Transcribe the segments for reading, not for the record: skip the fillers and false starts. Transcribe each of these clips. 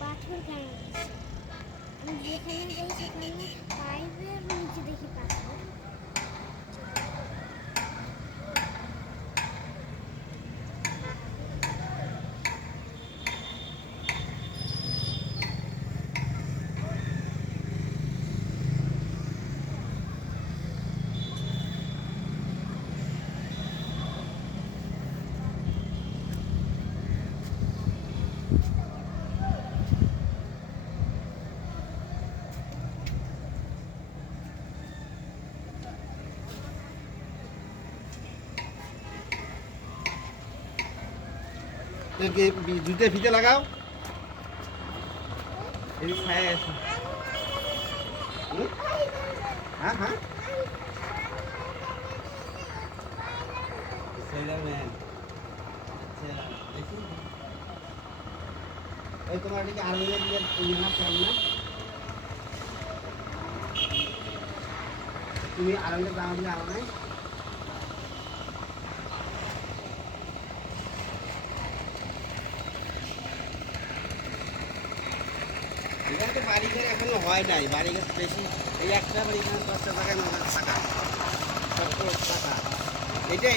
পাথর কেন আমি যেখানে যাই সেখানে পাইপের নিচে দেখি পাথর। জুতে ফিতে লাগাও। এই ছায়া আছে। হ্যাঁ হ্যাঁ স্পাইডারম্যান। ওই তোমার এদিকে আরবের না প্ল্যান না, তুমি আরবের দাম দিয়ে আনো নাই। এখানে তো বাড়িঘর এখনো হয় নাই, বাড়িঘর বেশি। এই একটা বাড়িঘর 10টা টাকায় 9 টাকা, 70 টাকা।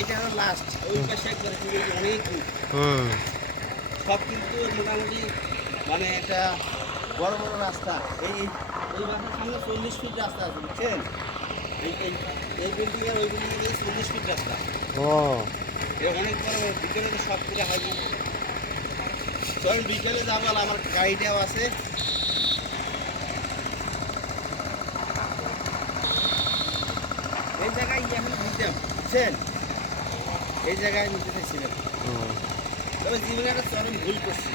এটা হলো লাস্ট। ওই পাশে একবার অনেক সব কিন্তু মোটামুটি মানে একটা বড় বড় রাস্তা। এই বাসার সামনে 40 ফিট রাস্তা আছে, বুঝছেন? এই বিল্ডিংয়ের ওই বিল্ডিংয়ের 40 ফিট রাস্তা। এটা অনেক বড় বড়। বিকেলে তো সব কিছু হাজি। চল বিকেলে যাবো, আমার গাড়িটাও আছে। এই জায়গায় এখন দিতাম, বুঝছেন? এই জায়গায় নিতে চাইছিলাম, তবে জীবনে একটা চরম ভুল করছি।